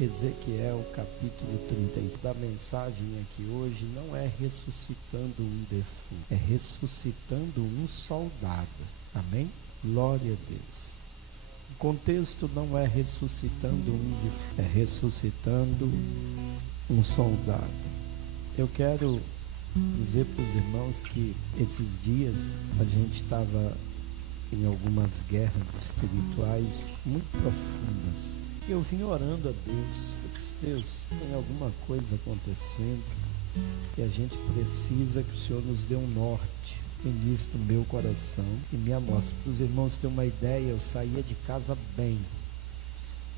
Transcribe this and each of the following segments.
Ezequiel capítulo 30. Da mensagem aqui hoje não é ressuscitando um defunto, é ressuscitando um soldado. Amém? Glória a Deus. O contexto não é ressuscitando um defunto, é ressuscitando um soldado. Eu quero dizer para os irmãos que esses dias a gente estava em algumas guerras espirituais muito profundas. Eu vim orando a Deus. Eu disse: Deus, tem alguma coisa acontecendo e a gente precisa que o Senhor nos dê um norte. Nisso no meu coração e me amostra. Para os irmãos terem uma ideia, eu saía de casa bem.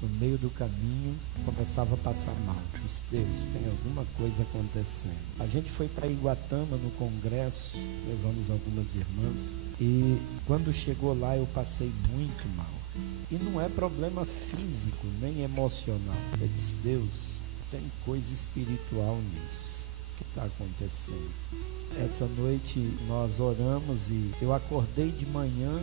No meio do caminho, começava a passar mal. Disse: Deus, tem alguma coisa acontecendo. A gente foi para Iguatama no congresso, levamos algumas irmãs, e quando chegou lá eu passei muito mal. E não é problema físico, nem emocional. Eu disse: Deus, tem coisa espiritual nisso que está acontecendo. Essa noite nós oramos e eu acordei de manhã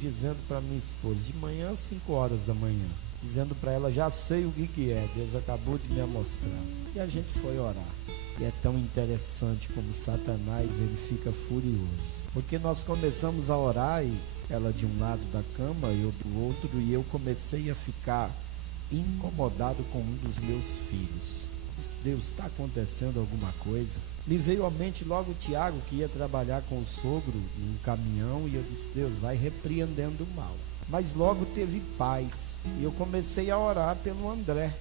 dizendo para minha esposa, de manhã às 5 horas da manhã, dizendo para ela: já sei o que é, Deus acabou de me mostrar. E a gente foi orar. E é tão interessante como Satanás, ele fica furioso. Porque nós começamos a orar e ela de um lado da cama, eu do outro, e eu comecei a ficar incomodado com um dos meus filhos. Disse: Deus, está acontecendo alguma coisa? Me veio à mente logo o Tiago, que ia trabalhar com o sogro num caminhão, e eu disse: Deus, vai repreendendo o mal. Mas logo teve paz, e eu comecei a orar pelo André,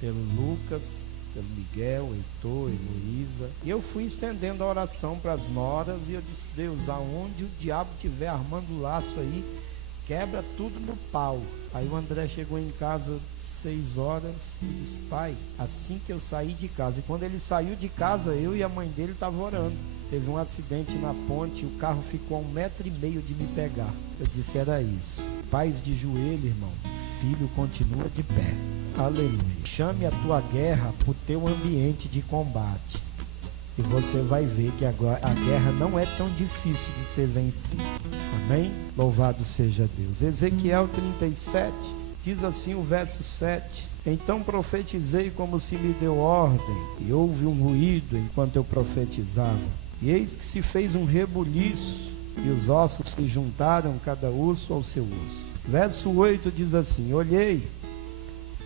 pelo Lucas, pelo Miguel, Heitor, Heloísa, e eu fui estendendo a oração para as noras, e eu disse: Deus, aonde o diabo estiver armando laço aí, quebra tudo no pau. Aí o André chegou em casa 6 horas e disse: pai, assim que eu saí de casa. E quando ele saiu de casa, eu e a mãe dele estavam orando. Teve um acidente na ponte, o carro ficou a 1,5 metro de me pegar. Eu disse: era isso. Paz de joelho, irmão. Filho continua de pé. Aleluia. Chame a tua guerra para o teu ambiente de combate. E você vai ver que agora a guerra não é tão difícil de ser vencida. Amém? Louvado seja Deus. Ezequiel 37, diz assim o verso 7. Então profetizei como se me deu ordem, e houve um ruído enquanto eu profetizava. E eis que se fez um rebuliço, e os ossos se juntaram, cada osso ao seu osso. Verso 8 diz assim: olhei,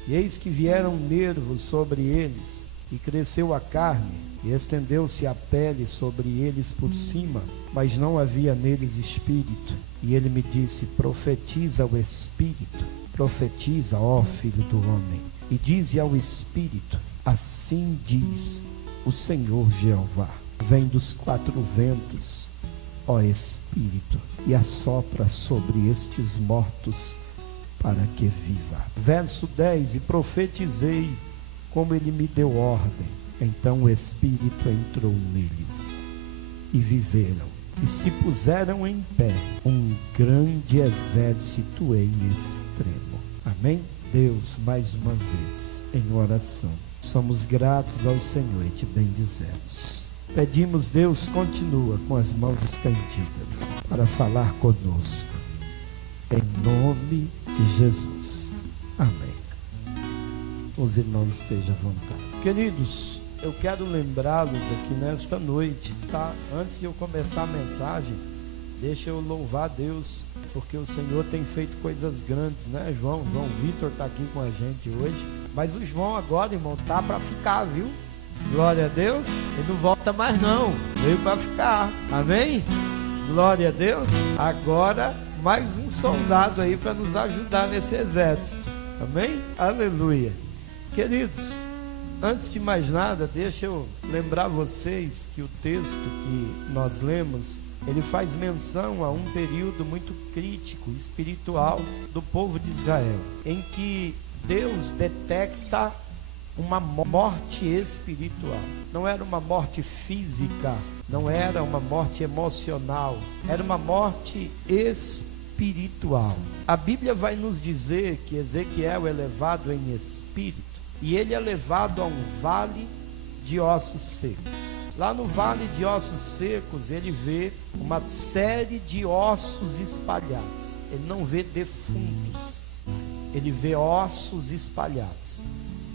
e eis que vieram nervos sobre eles, e cresceu a carne, e estendeu-se a pele sobre eles por cima, mas não havia neles espírito. E ele me disse: profetiza ao espírito, profetiza, ó filho do homem, e dize ao espírito: assim diz o Senhor Jeová, vem dos 4 ventos, ó espírito, e assopra sobre estes mortos para que viva. Verso 10: e profetizei como ele me deu ordem. Então o Espírito entrou neles, e viveram, e se puseram em pé, um grande exército em extremo. Amém? Deus, mais uma vez, em oração, somos gratos ao Senhor e te bendizemos. Pedimos, Deus, continua com as mãos estendidas para falar conosco, em nome de Jesus. Amém. Os irmãos estejam à vontade. Queridos, eu quero lembrá-los aqui nesta noite, tá? Antes de eu começar a mensagem, deixa eu louvar a Deus, porque o Senhor tem feito coisas grandes, né, João? João Vitor está aqui com a gente hoje, mas o João agora, irmão, tá para ficar, viu? Glória a Deus, ele não volta mais não, veio para ficar, amém? Glória a Deus. Agora, mais um soldado aí para nos ajudar nesse exército, amém? Aleluia. Queridos, antes de mais nada, deixa eu lembrar vocês que o texto que nós lemos, ele faz menção a um período muito crítico, espiritual do povo de Israel, em que Deus detecta uma morte espiritual. Não era uma morte física, não era uma morte emocional, era uma morte espiritual. A Bíblia vai nos dizer que Ezequiel é levado em espírito, e ele é levado a um vale de ossos secos. Lá no vale de ossos secos, ele vê uma série de ossos espalhados. Ele não vê defuntos, ele vê ossos espalhados.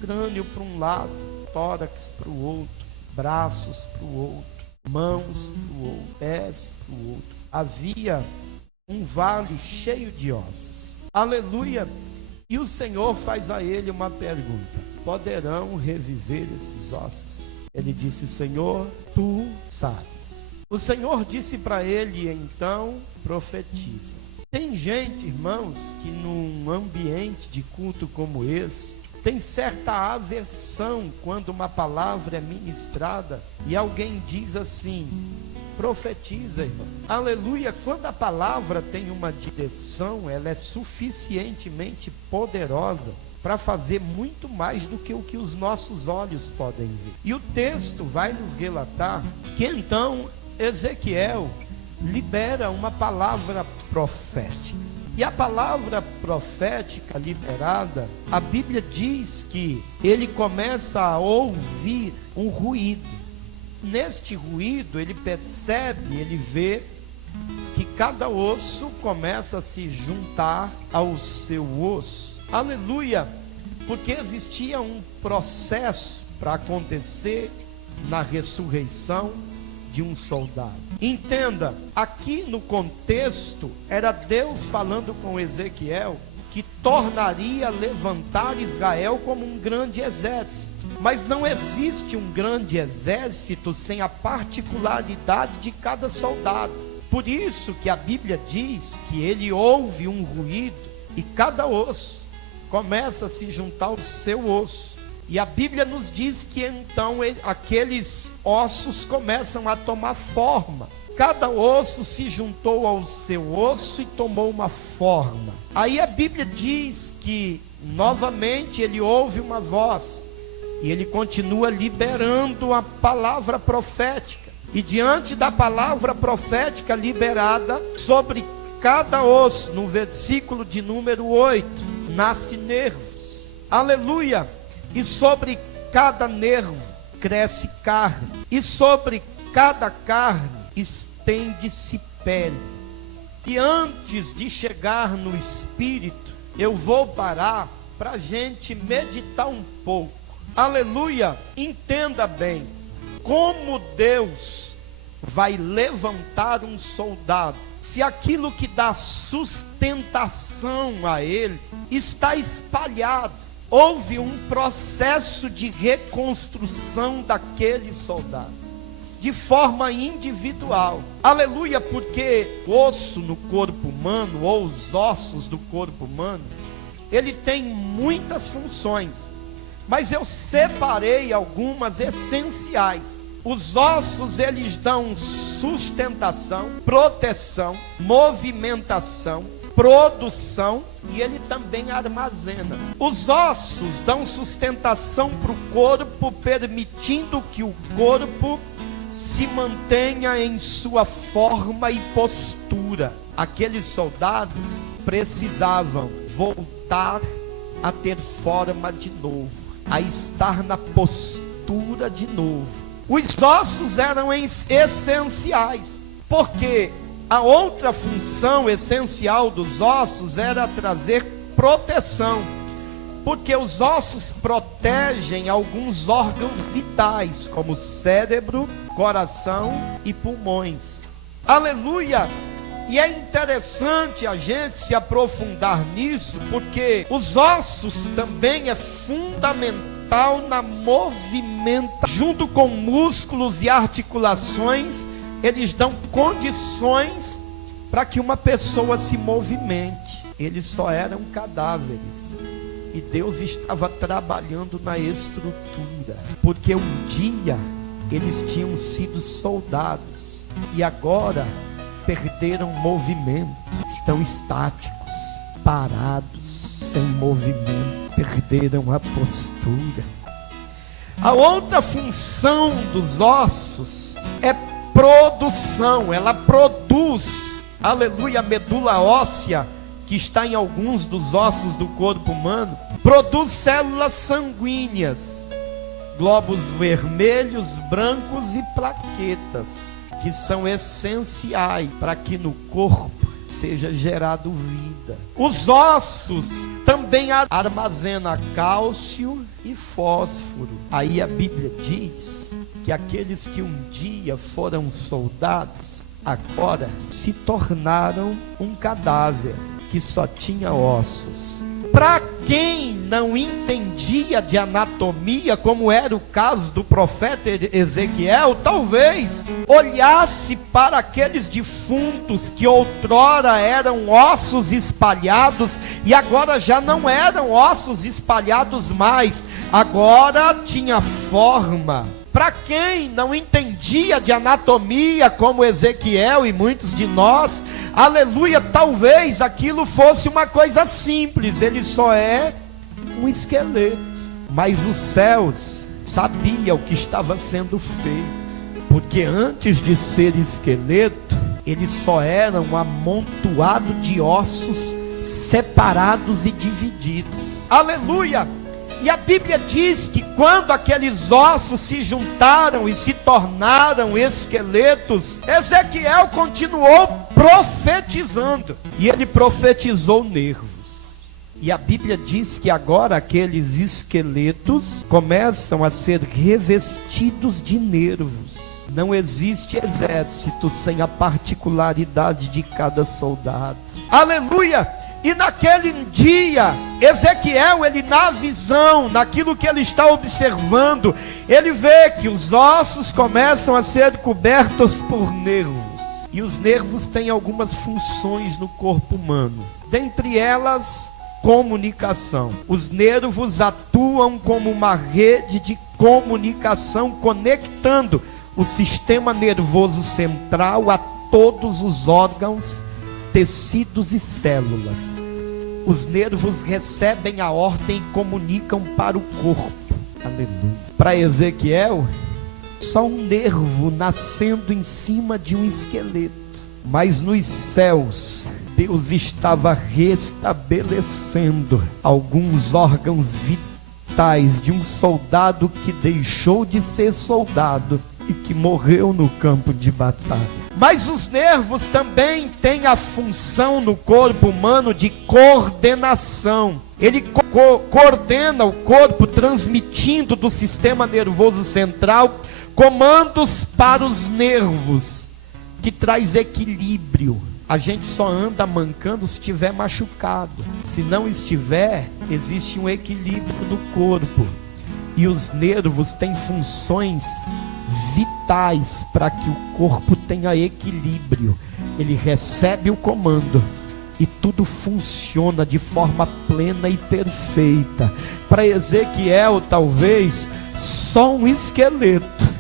crânio para um lado, tórax para o outro, braços para o outro, mãos para o outro, pés para o outro. Havia um vale cheio de ossos. Aleluia! E o Senhor faz a ele uma pergunta: poderão reviver esses ossos? Ele disse: Senhor, tu sabes. O Senhor disse para ele, então, profetiza. Tem gente, irmãos, que num ambiente de culto como esse, tem certa aversão quando uma palavra é ministrada e alguém diz assim: profetiza, irmão. Aleluia. Quando a palavra tem uma direção, ela é suficientemente poderosa para fazer muito mais do que o que os nossos olhos podem ver. E o texto vai nos relatar que então Ezequiel libera uma palavra profética. E a palavra profética liberada, a Bíblia diz que ele começa a ouvir um ruído. Neste ruído ele percebe, ele vê que cada osso começa a se juntar ao seu osso. Aleluia! Porque existia um processo para acontecer na ressurreição de um soldado. Entenda, aqui no contexto era Deus falando com Ezequiel que tornaria a levantar Israel como um grande exército. Mas não existe um grande exército sem a particularidade de cada soldado. Por isso que a Bíblia diz que ele ouve um ruído e cada osso começa a se juntar ao seu osso. E a Bíblia nos diz que então aqueles ossos começam a tomar forma. Cada osso se juntou ao seu osso e tomou uma forma. Aí a Bíblia diz que novamente ele ouve uma voz. E ele continua liberando a palavra profética. E diante da palavra profética liberada sobre cada osso, no versículo de número 8, nasce nervos. Aleluia! E sobre cada nervo cresce carne. E sobre cada carne estende-se pele. E antes de chegar no espírito, eu vou parar para a gente meditar um pouco. Aleluia! Entenda bem, como Deus vai levantar um soldado, se aquilo que dá sustentação a ele está espalhado. Houve um processo de reconstrução daquele soldado, de forma individual. Aleluia! Porque o osso no corpo humano, ou os ossos do corpo humano, ele tem muitas funções. Mas eu separei algumas essenciais. Os ossos, eles dão sustentação, proteção, movimentação, produção, e ele também armazena. Os ossos dão sustentação para o corpo, permitindo que o corpo se mantenha em sua forma e postura. Aqueles soldados precisavam voltar a ter forma de novo, a estar na postura de novo. Os ossos eram essenciais, porque a outra função essencial dos ossos era trazer proteção, porque os ossos protegem alguns órgãos vitais, como cérebro, coração e pulmões. Aleluia! E é interessante a gente se aprofundar nisso, porque os ossos também é fundamental na movimentação. Junto com músculos e articulações, eles dão condições para que uma pessoa se movimente. Eles só eram cadáveres. E Deus estava trabalhando na estrutura. Porque um dia eles tinham sido soldados. E agora perderam movimento, estão estáticos, parados, sem movimento, perderam a postura. A outra função dos ossos é produção, ela produz, aleluia, a medula óssea, que está em alguns dos ossos do corpo humano, produz células sanguíneas, glóbulos vermelhos, brancos e plaquetas, que são essenciais para que no corpo seja gerado vida. Os ossos também armazenam cálcio e fósforo. Aí a Bíblia diz que aqueles que um dia foram soldados, agora se tornaram um cadáver que só tinha ossos. Para quem não entendia de anatomia, como era o caso do profeta Ezequiel, talvez olhasse para aqueles defuntos que outrora eram ossos espalhados e agora já não eram ossos espalhados mais, agora tinha forma. Para quem não entendia de anatomia, como Ezequiel e muitos de nós, aleluia, talvez aquilo fosse uma coisa simples, ele só é um esqueleto. Mas os céus sabiam o que estava sendo feito, porque antes de ser esqueleto, ele só era um amontoado de ossos separados e divididos. Aleluia! E a Bíblia diz que quando aqueles ossos se juntaram e se tornaram esqueletos, Ezequiel continuou profetizando. E ele profetizou nervos. E a Bíblia diz que agora aqueles esqueletos começam a ser revestidos de nervos. Não existe exército sem a particularidade de cada soldado. Aleluia! E naquele dia, Ezequiel, ele na visão, naquilo que ele está observando, ele vê que os ossos começam a ser cobertos por nervos. E os nervos têm algumas funções no corpo humano. Dentre elas, comunicação. Os nervos atuam como uma rede de comunicação, conectando o sistema nervoso central a todos os órgãos, tecidos e células. Os nervos recebem a ordem e comunicam para o corpo. Aleluia. Para Ezequiel, só um nervo nascendo em cima de um esqueleto. Mas nos céus, Deus estava restabelecendo alguns órgãos vitais de um soldado que deixou de ser soldado e que morreu no campo de batalha. Mas os nervos também têm a função no corpo humano de coordenação. Ele coordena o corpo, transmitindo do sistema nervoso central comandos para os nervos, que traz equilíbrio. A gente só anda mancando se estiver machucado. Se não estiver, existe um equilíbrio no corpo. E os nervos têm funções vitais para que o corpo tenha equilíbrio. Ele recebe o comando e tudo funciona de forma plena e perfeita. Para Ezequiel, talvez só um esqueleto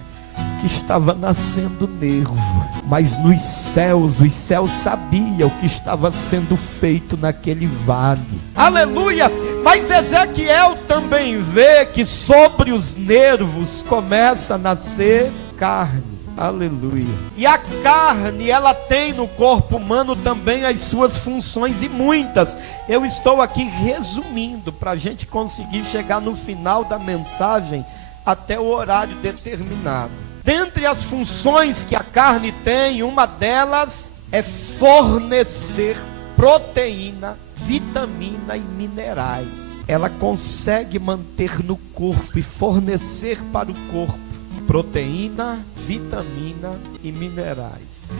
que estava nascendo nervo, mas nos céus, os céus sabiam o que estava sendo feito naquele vale. Aleluia! Mas Ezequiel também vê que sobre os nervos começa a nascer carne. Aleluia. E a carne, ela tem no corpo humano também as suas funções, e muitas. Eu estou aqui resumindo para a gente conseguir chegar no final da mensagem até o horário determinado. Dentre as funções que a carne tem, uma delas é fornecer proteína, vitamina e minerais. Ela consegue manter no corpo e fornecer para o corpo proteína, vitamina e minerais.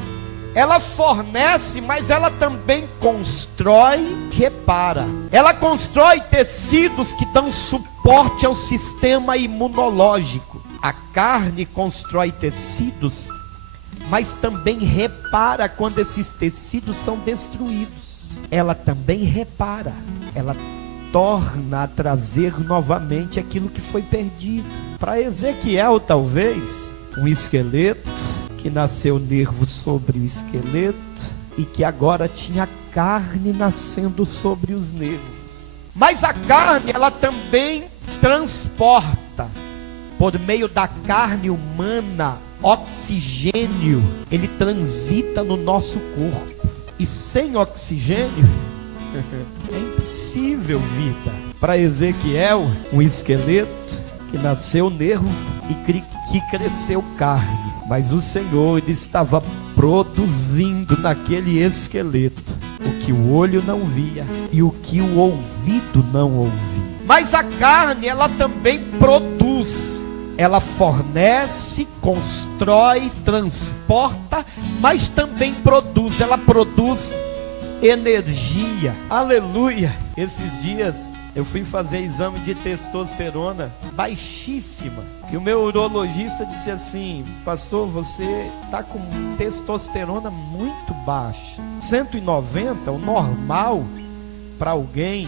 Ela fornece, mas ela também constrói e repara. Ela constrói tecidos que dão suporte ao sistema imunológico. A carne constrói tecidos, mas também repara quando esses tecidos são destruídos. Ela também repara, ela torna a trazer novamente aquilo que foi perdido. Para Ezequiel, talvez, um esqueleto que nasceu nervo sobre o esqueleto e que agora tinha carne nascendo sobre os nervos. Mas a carne, ela também transporta, por meio da carne humana, oxigênio. Ele transita no nosso corpo. E sem oxigênio é impossível vida. Para Ezequiel, um esqueleto que nasceu nervo e que cresceu carne, mas o Senhor, ele estava produzindo naquele esqueleto o que o olho não via e o que o ouvido não ouvia. Mas a carne, ela também produz, ela fornece, constrói, transporta, mas também produz, ela produz energia. Aleluia! Esses dias eu fui fazer exame de testosterona baixíssima, e o meu urologista disse assim: pastor, você está com testosterona muito baixa, 190, o normal para alguém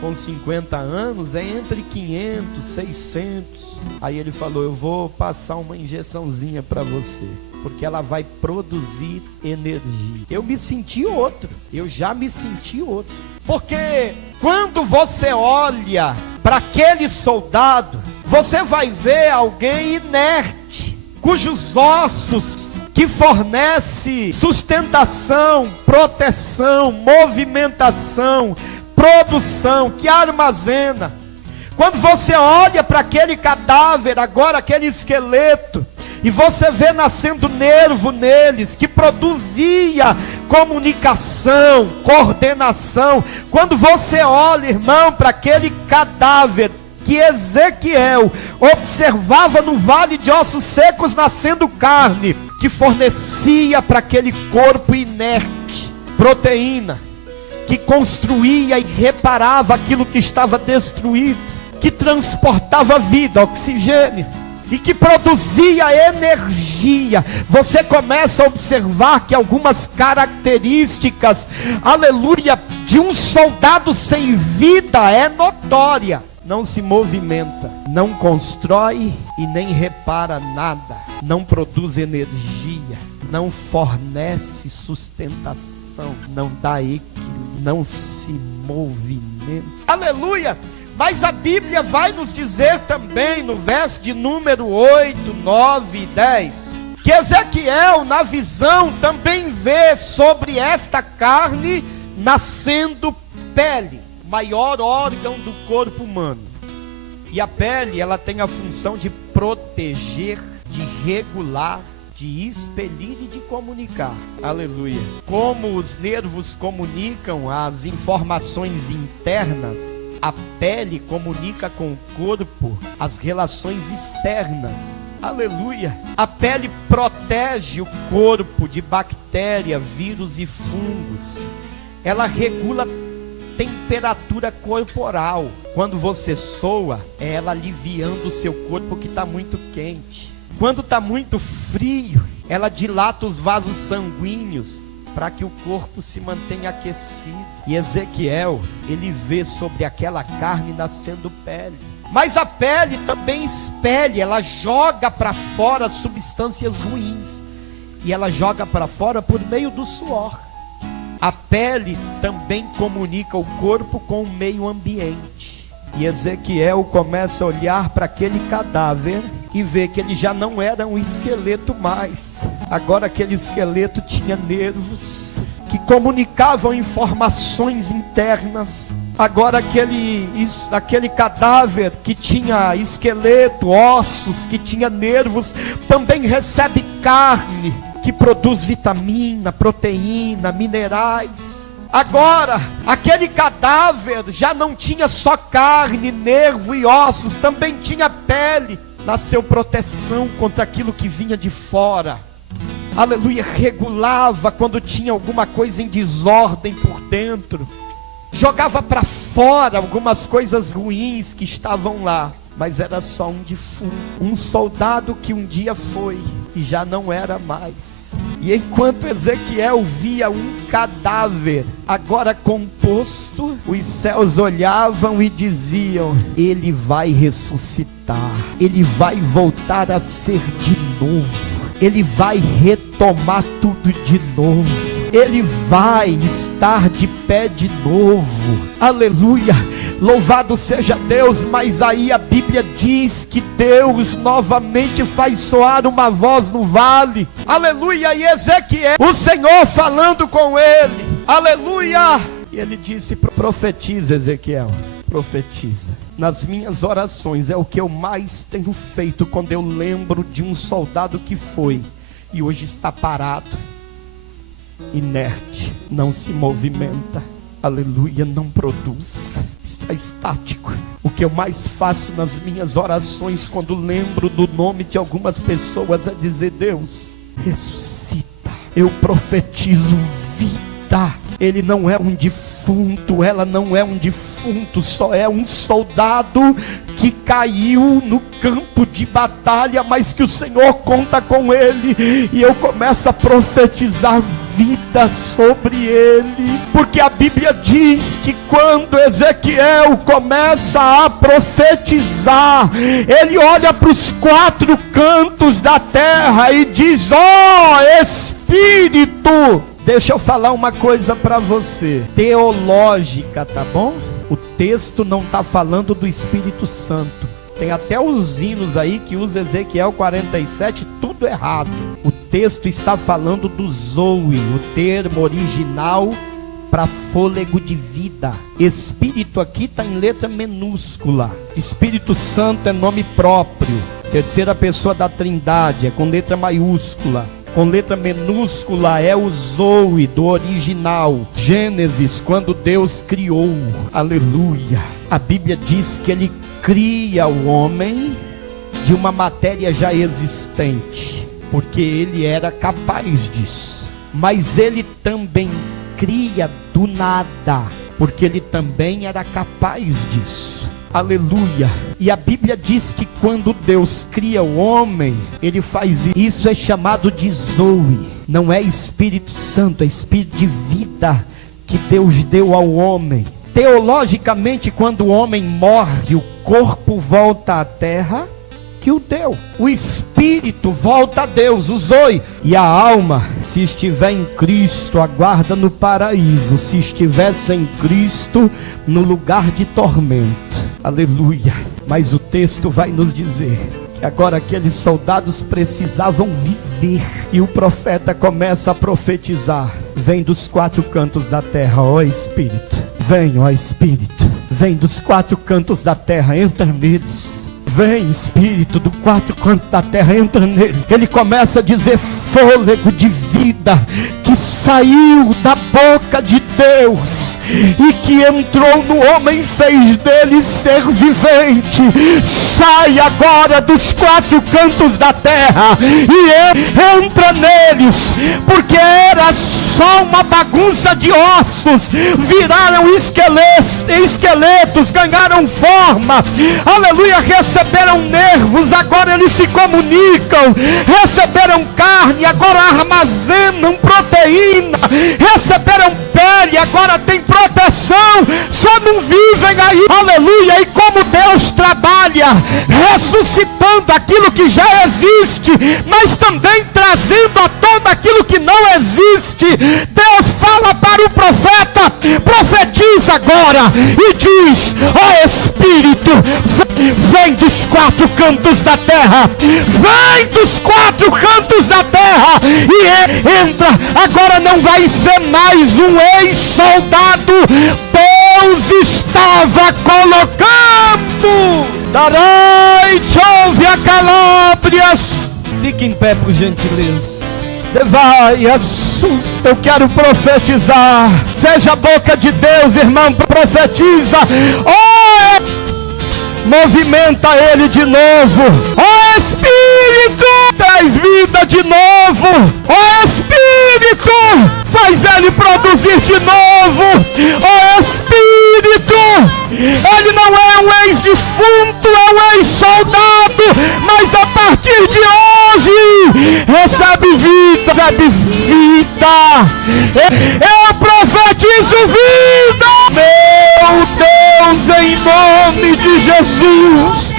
com 50 anos é entre 500, 600. Aí ele falou: eu vou passar uma injeçãozinha para você, porque ela vai produzir energia. Eu me senti outro, eu já me senti outro. Porque quando você olha para aquele soldado, você vai ver alguém inerte, cujos ossos que fornece sustentação, proteção, movimentação, produção, que armazena. Quando você olha para aquele cadáver, agora aquele esqueleto, e você vê nascendo nervo neles, que produzia comunicação, coordenação. Quando você olha, irmão, para aquele cadáver que Ezequiel observava no vale de ossos secos nascendo carne, que fornecia para aquele corpo inerte proteína, que construía e reparava aquilo que estava destruído, que transportava vida, oxigênio, e que produzia energia. Você começa a observar que algumas características, aleluia, de um soldado sem vida é notória. Não se movimenta, não constrói e nem repara nada, não produz energia, não fornece sustentação, não dá equilíbrio, não se movimenta. Aleluia! Mas a Bíblia vai nos dizer também, no verso de número 8, 9 e 10, que Ezequiel, na visão, também vê sobre esta carne nascendo pele, maior órgão do corpo humano. E a pele, ela tem a função de proteger, de regular, de expelir e de comunicar. Aleluia. Como os nervos comunicam as informações internas, a pele comunica com o corpo as relações externas. Aleluia. A pele protege o corpo de bactéria, vírus e fungos. Ela regula temperatura corporal. Quando você soa, é ela aliviando o seu corpo que está muito quente. Quando está muito frio, ela dilata os vasos sanguíneos para que o corpo se mantenha aquecido. E Ezequiel, ele vê sobre aquela carne nascendo pele. Mas a pele também espelha, ela joga para fora substâncias ruins. E ela joga para fora por meio do suor. A pele também comunica o corpo com o meio ambiente. E Ezequiel começa a olhar para aquele cadáver e vê que ele já não era um esqueleto mais. Agora aquele esqueleto tinha nervos que comunicavam informações internas. Agora aquele cadáver que tinha esqueleto, ossos, que tinha nervos, também recebe carne, que produz vitamina, proteína, minerais. Agora, aquele cadáver já não tinha só carne, nervo e ossos, também tinha pele. Nasceu proteção contra aquilo que vinha de fora. Aleluia, regulava quando tinha alguma coisa em desordem por dentro. Jogava para fora algumas coisas ruins que estavam lá. Mas era só um defunto, um soldado que um dia foi e já não era mais. E enquanto Ezequiel via um cadáver agora composto, os céus olhavam e diziam: ele vai ressuscitar, ele vai voltar a ser de novo, ele vai retomar tudo de novo, ele vai estar de pé de novo. Aleluia, louvado seja Deus. Mas aí a Bíblia diz que Deus novamente faz soar uma voz no vale. Aleluia, e Ezequiel, o Senhor falando com ele, aleluia, e ele disse: profetiza, Ezequiel, profetiza. nas minhas orações, é o que eu mais tenho feito quando eu lembro de um soldado que foi e hoje está parado, inerte, não se movimenta, aleluia, não produz, está estático. O que eu mais faço nas minhas orações quando lembro do nome de algumas pessoas é dizer: Deus, ressuscita. Eu profetizo vida. Ele não é um defunto, ela não é um defunto, só é um soldado que caiu no campo de batalha, mas que o Senhor conta com ele. E eu começo a profetizar vida sobre ele, porque a Bíblia diz que quando Ezequiel começa a profetizar, ele olha para os 4 cantos da terra e diz: ó Espírito. Deixa eu falar uma coisa para você, teológica, tá bom? O texto não está falando do Espírito Santo. Tem até os hinos aí que usa Ezequiel 47, tudo errado. O texto está falando do Zoe, o termo original para fôlego de vida. Espírito aqui está em letra minúscula. Espírito Santo é nome próprio. Terceira pessoa da Trindade, é com letra maiúscula. Com letra minúscula é o Zoe do original. Gênesis, quando Deus criou, aleluia. A Bíblia diz que ele cria o homem de uma matéria já existente, porque ele era capaz disso. Mas ele também cria do nada, porque ele também era capaz disso. Aleluia. E a Bíblia diz que quando Deus cria o homem, ele faz isso, é chamado de Zoe. Não é Espírito Santo, é Espírito de vida que Deus deu ao homem. Teologicamente, quando o homem morre, o corpo volta à terra que o deu. O espírito volta a Deus, o Zoe. E a alma, se estiver em Cristo, aguarda no paraíso. Se estiver sem Cristo, no lugar de tormento. Aleluia. Mas o texto vai nos dizer que agora aqueles soldados precisavam viver. E o profeta começa a profetizar: vem dos 4 cantos da terra, ó Espírito. Vem, ó Espírito. Vem dos 4 cantos da terra, entra neles. Vem, Espírito, do 4 cantos da terra, entra nele. Ele começa a dizer: fôlego de vida que saiu da boca de Deus e que entrou no homem, fez dele ser vivente. Sai agora dos 4 cantos da terra e entra neles, porque era só uma bagunça de ossos, viraram esqueletos, ganharam forma, aleluia, receberam nervos, agora eles se comunicam, receberam carne, agora armazenam proteína, receberam pele, agora tem proteção, só não vivem aí, aleluia. E como Deus trabalha ressuscitando aquilo que já existe, mas também trazendo à tona aquilo que não existe, Deus fala para o profeta: profetiza agora e diz: ó Espírito, vem dos 4 cantos da terra, vem dos 4 cantos da terra e entra. Agora não vai ser mais um ex-soldado, Deus estava colocando. Darai, chove a Calábrias. Fique em pé, por gentileza. Vai, assunto, eu quero profetizar. Seja a boca de Deus, irmão, profetiza. Oh, movimenta ele de novo. Oh Espírito, traz vida de novo. Oh Espírito, faz ele produzir de novo. Oh Espírito, ele não é um ex-defunto, é um ex-soldado, mas a partir de hoje recebe vida, recebe vida. Eu profetizo vida. Meu Deus, em nome de Jesus,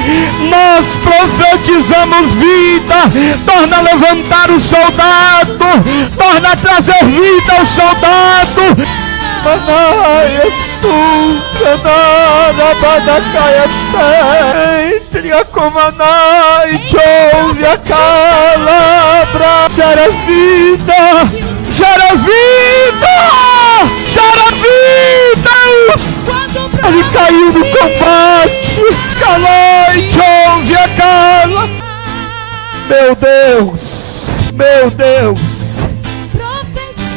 nós profetizamos vida. Torna a levantar o soldado, torna a trazer vida ao soldado. Entre a comanai, chove a calabra, gera vida, gera vida, gera vida. Ele caiu no combate. calai, chove a cala. Meu Deus, meu Deus,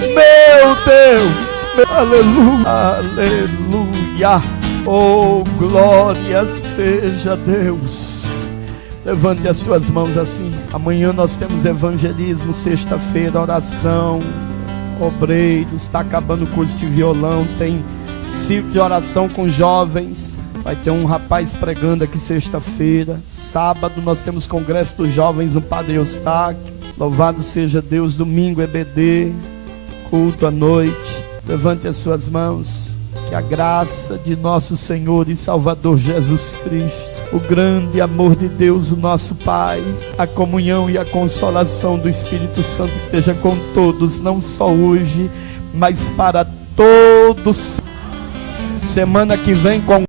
meu Deus, aleluia, aleluia. Oh, glória seja Deus. Levante as suas mãos assim. Amanhã nós temos evangelismo, sexta-feira, oração, obreiros, está acabando o curso de violão, tem ciclo de oração com jovens. Vai ter um rapaz pregando aqui sexta-feira. Sábado nós temos congresso dos jovens no Padre Eustáquio. Louvado seja Deus. Domingo EBD, culto à noite. Levante as suas mãos. Que a graça de nosso Senhor e Salvador Jesus Cristo, o grande amor de Deus, o nosso Pai, a comunhão e a consolação do Espírito Santo esteja com todos, não só hoje, mas para todos. Semana que vem com